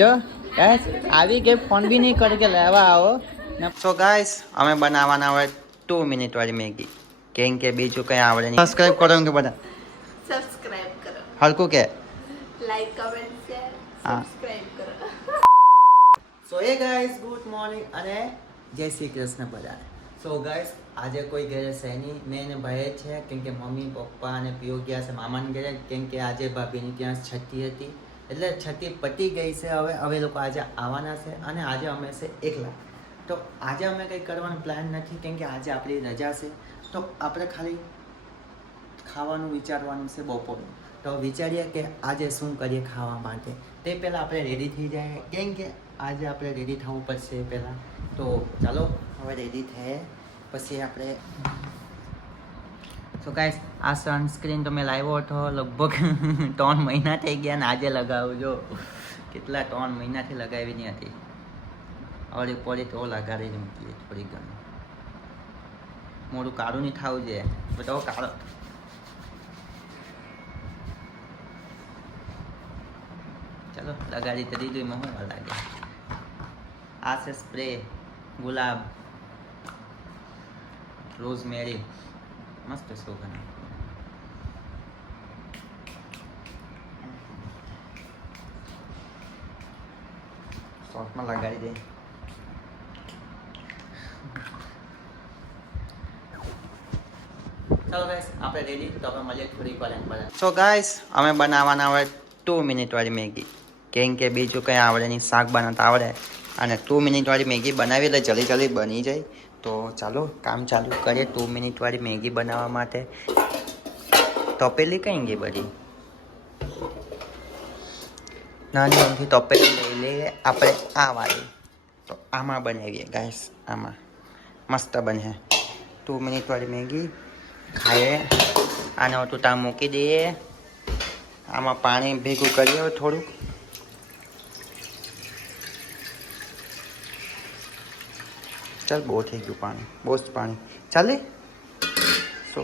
જો ગાઈસ આવી કે ફોન બી નહીં કરી કે લેવા આવો. સો ગાઈસ અમે બનાવવાના હોય 2 મિનિટ વાળી મેગી. કેમ કે બીજું કંઈ આવડે નહીં. સબસ્ક્રાઇબ કરો કે બધા સબસ્ક્રાઇબ કરો, હલકું કે લાઈક કમેન્ટ શેર સબસ્ક્રાઇબ કરો. સો એ ગાઈસ ગુડ મોર્નિંગ અને જય શ્રી કૃષ્ણ બધાને. સો ગાઈસ આજે કોઈ ઘરે છે નહીં, મેં ને ભાઈ છે. કેમ કે મમ્મી પપ્પા અને પિયો ગયા છે મામાને ઘરે. કેમ કે આજે ભાભીની ત્યાં છઠ્ઠી હતી, એટલે છઠ્ઠી પતી ગઈ છે. હવે લોકો આજે આવવાના છે અને આજે અમે છે એકલા. તો આજે અમે કંઈ કરવાનો પ્લાન નથી, કેમ કે આજે આપણી રજા છે. તો આપણે ખાલી ખાવાનું વિચારવાનું છે બપોરનું. તો વિચારીએ કે આજે શું કરીએ ખાવા માટે. તે પહેલાં આપણે રેડી થઈ જાય, કેમ કે આજે આપણે રેડી થવું પડશે પહેલાં. તો ચાલો હવે રેડી થઈએ પછી આપણે. સો ગાઈસ આ સનસ્ક્રીન તો મેં લાવ્યો હતો લગભગ 3 મહિના થઈ ગયા ને આજે લગાવજો. કેટલા 3 મહિનાથી લગાવી નહીં હતી. હવે પડી તો લગાડી મૂકીએ થોડી ઘણી. મોડું કાળું નહીં થવું જોઈએ, બતાવો કાળો. ચાલો લગાડી તો દીધું, એમાં શું લાગે. આ છે સ્પ્રે ગુલાબ રોઝમેરી, મસ્ત સુગંધ. શોર્ટમાં લગાડી દે. ચાલો ગાઈસ આપણે રેડી, તો આપણે મળીએ થોડીક વાર એમ બધા. સો ગાઈસ અમે બનાવવાના હોય 2 મિનિટ વાળી મેગી. કેમ કે બીજું કંઈ આવડે નહીં, શાક બનાવતા આવડે અને 2 મિનિટ વાળી મેગી બનાવી એટલે જલ્દી જલ્દી બની જાય. તો ચાલો કામ ચાલુ કરીએ 2 મિનિટ વાળી મેગી બનાવવા માટે. તપેલી કઈ ગઈ બધી? નાની અમથી તપેલી લઈ લઈએ આપણે આ વાળી. તો આમાં બનાવીએ ગાઈસ, આમાં મસ્ત બને 2 મિનિટ વાળી મેગી. ખાઈએ આને હતું ત્યાં મૂકી દઈએ. આમાં પાણી ભેગું કરીએ થોડુંક. ચાલ બહુ થઈ ગયું પાણી, બહુ જ પાણી ચાલે. તો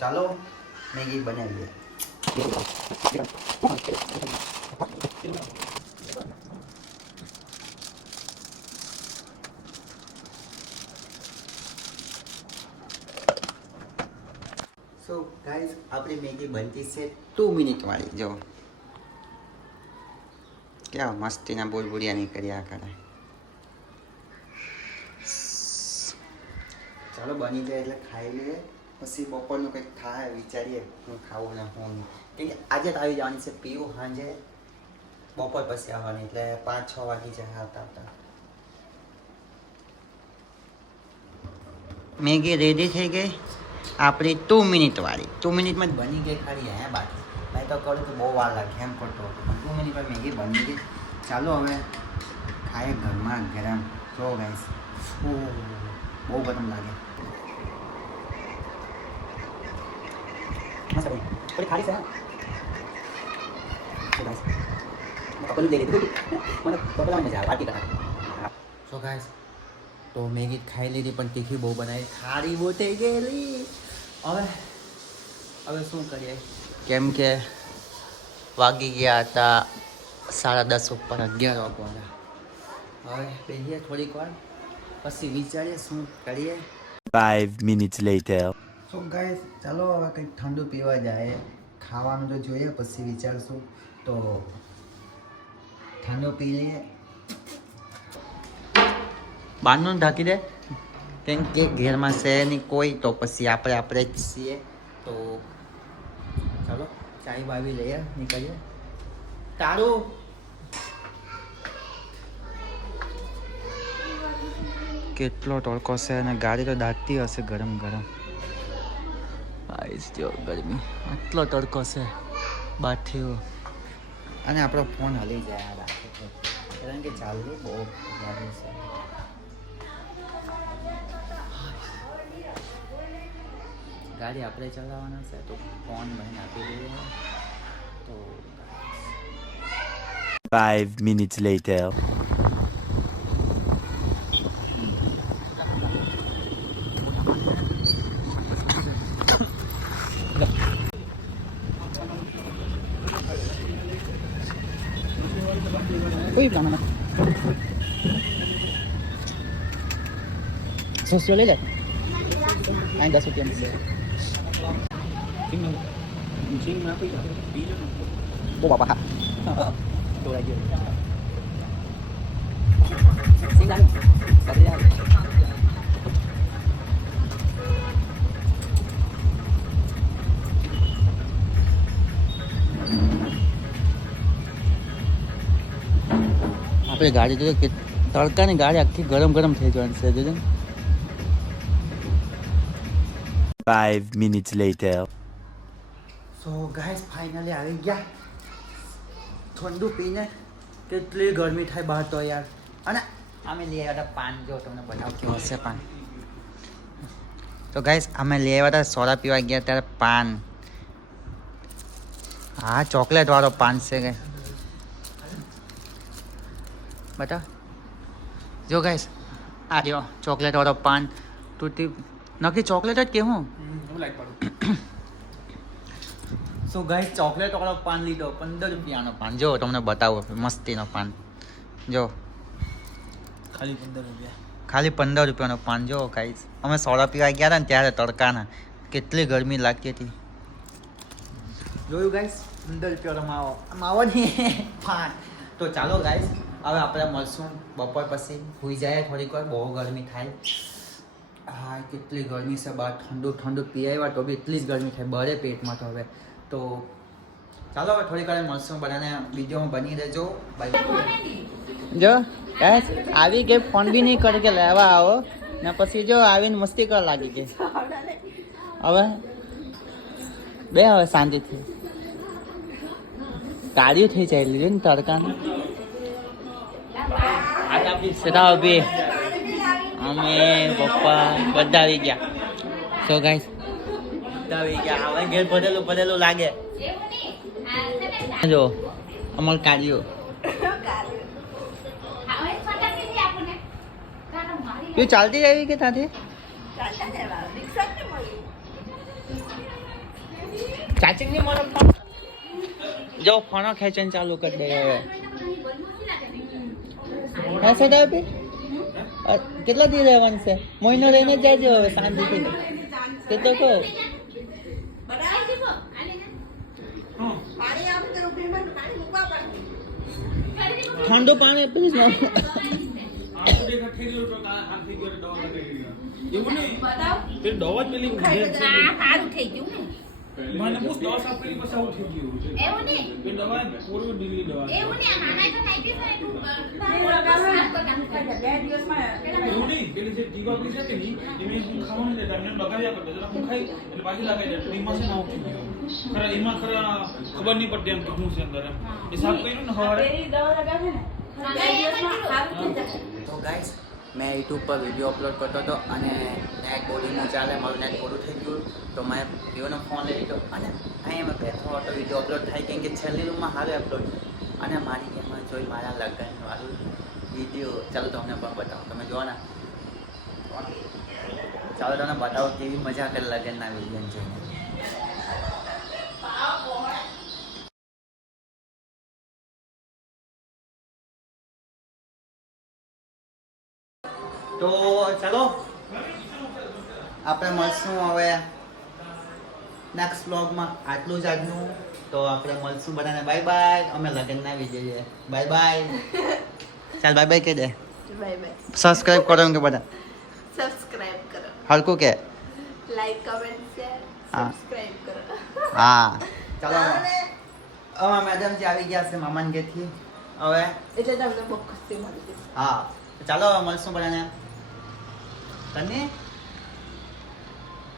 ચાલો મેગી બનાવીએ. સો ગાઈસ આપણી મેગી બનતી છે 2 મિનિટ વાળી. જો કેવા મસ્તીના બોલબુડિયા નહીં કર્યા કરે. ચાલો બની જાય એટલે ખાઈ લઈએ, પછી બપોરનું કંઈક થાય વિચારીએ હું ખાવું ને હું નહીં. કેમ કે આજે તો આવી જવાની છે પીવું, સાંજે બપોર પછી આવવાની, એટલે 5-6 વાગી જાય આવતા આવતા. મેગી રેડી થઈ ગઈ આપણી 2 મિનિટ વાળી. 2 મિનિટમાં જ બની ગઈ ખાલી. હે બાકી મેં તો કરું તો બહુ વાર લાગે એમ કરતો હતો, પણ 2 મિનિટમાં મેગી બની ગઈ. ચાલો હવે ખાઈએ ગરમા ગરમ. જો ગાઈસ બહુ ગરમ લાગે. મસ્ત બની. થોડી ખાલી છે. પકડું દે લીધું મને, પકડવાની મજા આવે વાટી કરા. સો ગાઈસ તો મેગી ખાઈ લીધી, પણ તીખી બહુ બનાવી, ખારી બહુ થઈ ગયેલી. હવે શું કરીએ, કેમ કે વાગી ગયા હતા 10:30 ઉપર, 11 વાગવાના. હવે બેસીએ થોડીક વાર પછી વિચારીએ શું કરીએ. 5 minutes later. સો ગાઈસ ચાલો હવે કંઈક ઠંડુ પીવા જાય. ખાવાનું તો જોઈએ પછી વિચારશું. તો ઠંડુ પી લઈએ. બહારનું ઢાંકી દે, કેમ કે ઘેરમાં છે નહીં કોઈ, તો પછી આપણે જ છીએ. તો ચાલો ચાય બાવી લઈએ, નીકળીએ. તારું કેટલો તડકો છે અને ગાડી તો દાટતી હશે ગરમ ગરમ. આઈસ જો ગરમી, આટલો તડકો છે બાઠીઓ. અને આપણો ફોન હલી જાય રાખે છે, કારણ કે ચાલવું બહુ લાગે છે. ગાડી આપણે ચલાવવાના છે તો ફોન બહેન આપી દઈએ. તો 5 minutes later. કોઈ પ્લાન સસ્તો લઈ લે અહીં 10 રૂપિયા બહુ બાપા હા તોડાઈ ગયો આપણે ગાડી જોજો કે તડકાની ગાડી આખી ગરમ ગરમ થઈ જવાની છે જોજો 5 minutes later. So guys finally આવી ગયા ઠંડુ પીને કેટલી ગરમી થાય બહાર તો યાર અને અમે લઈ આવ્યા હતા પાન જો તમને બતાવું કેવું હશે પાન તો ગાઈસ અમે લઈ આવ્યા હતા સોડા પીવા ગયા ત્યારે પાન હા ચોકલેટ વાળો પાન છે ગાઈસ બતા જો ગાઈસ આ જો ચોકલેટ વાળો પાન તૂટી નક્કી ચોકલેટ જ કે હું સો ગાઈસ ચોકલેટ વાળો પાન લીધો 15 રૂપિયાનો પાન જો તમને બતાવો મસ્તીનો પાન જો ખાલી 15 રૂપિયાનો પાન જો ગાઈસ અમે સોડા પીવા ગયા હતા ને ત્યારે તડકાના કેટલી ગરમી લાગતી હતી જોયું ગાઈસ 15 રૂપિયાનો માવો નહીં પાન તો ચાલો ગાઈસ હવે આપણે મળશું બપોર પછી સુઈ જાય થોડીક વાર બહુ ગરમી થાય હા કેટલી ગરમી છે બહાર ઠંડુ ઠંડુ પી આવ્યા તો બી એટલી જ ગરમી થાય બળે પેટમાં તો હવે તો ચાલો હવે થોડીક વાર મળશું બધાને વિડીયોમાં બની રહેજો બાય જો બસ આવી કે ફોન બી નહીં કરે કે લેવા આવો ને પછી જો આવીને મસ્તી કરવા લાગી કે હવે બે હવે શાંતિથી ગાડીઓ થઈ જાય લીધું ને તડકાને સીધા બી અમે પપ્પા બધા આવી ગયા સો ગાઈસ બધા આવી ગયા હવે ઘેર ભરેલું લાગે જો અમલ કાઢ્યો તું ચાલતી આવી કે ત્યાંથી ચાચી ની મને જો ફોનો ખેંચીને ચાલુ કરી દે હવે હા સદા બી કેટલા દી રહેવાનું છે મહિનો રહીને જ જાજો હવે શાંતિથી તે તો કહો ઠંડુ પાણી પ્લીઝ ના મને પૂછ દવા સાફ કરી પછી આવું થઈ ગયું છે એવું નહીં એ દવા પૂર્વ દિલ્હી દવા એવું નહીં આ નાના તો નાઈટી છે એટલું એવું નહીં પેલી જે ટીકા આપી છે કે નહીં એમાં હું ખાવાનું દે તમને લગાવ્યા કરતો જરા હું ખાઈ એટલે પાછી લગાવી દે તો એમાં છે આવું થઈ ગયું ખરા એમાં ખરા ખબર નહીં પડતી એમ કે શું છે અંદર એમ એ સાફ કર્યું ને હવારે દવા લગાવે ને તો ગાઈસ મેં યુટ્યુબ પર વિડીયો અપલોડ કરતો હતો અને નેટ બોડીમાં ચાલે મારું નેટ બોડું થઈ ગયું તો મેં વિવોનો ફોન લઈ લીધો અને અહીં મેં બેઠો હતો વિડીયો અપલોડ થાય કેમ કે છેલ્લી રૂમમાં હારે અપલોડ અને મારી ગેમમાં જોઈ મારા લગ્નવાળું વિડીયો ચાલો તમને પણ બતાવો તમે જુઓ ને ચાલો તમને બતાવો કેવી મજા કરે લગ્નના વિડીયો જોઈને તો ચાલો આપણે મળશું હવે નેક્સ્ટ બ્લોગમાં આટલું જ આજનું તો આપણે મળશું બધાને બાય બાય અમે લગ્નના વિડીયો બાય બાય ચાલ બાય બાય કહી દે બાય બાય સબસ્ક્રાઇબ કરો કે બધા સબસ્ક્રાઇબ કરો હલકું કે લાઈક કમેન્ટ શેર હા. સબસ્ક્રાઇબ કરો હા ચાલો હવે મેડમજી આવી ગયા છે મામાન ઘેરથી હવે એટલે તમને બહુ ખુશી મળી હા ચાલો હવે મળશું બધાને તને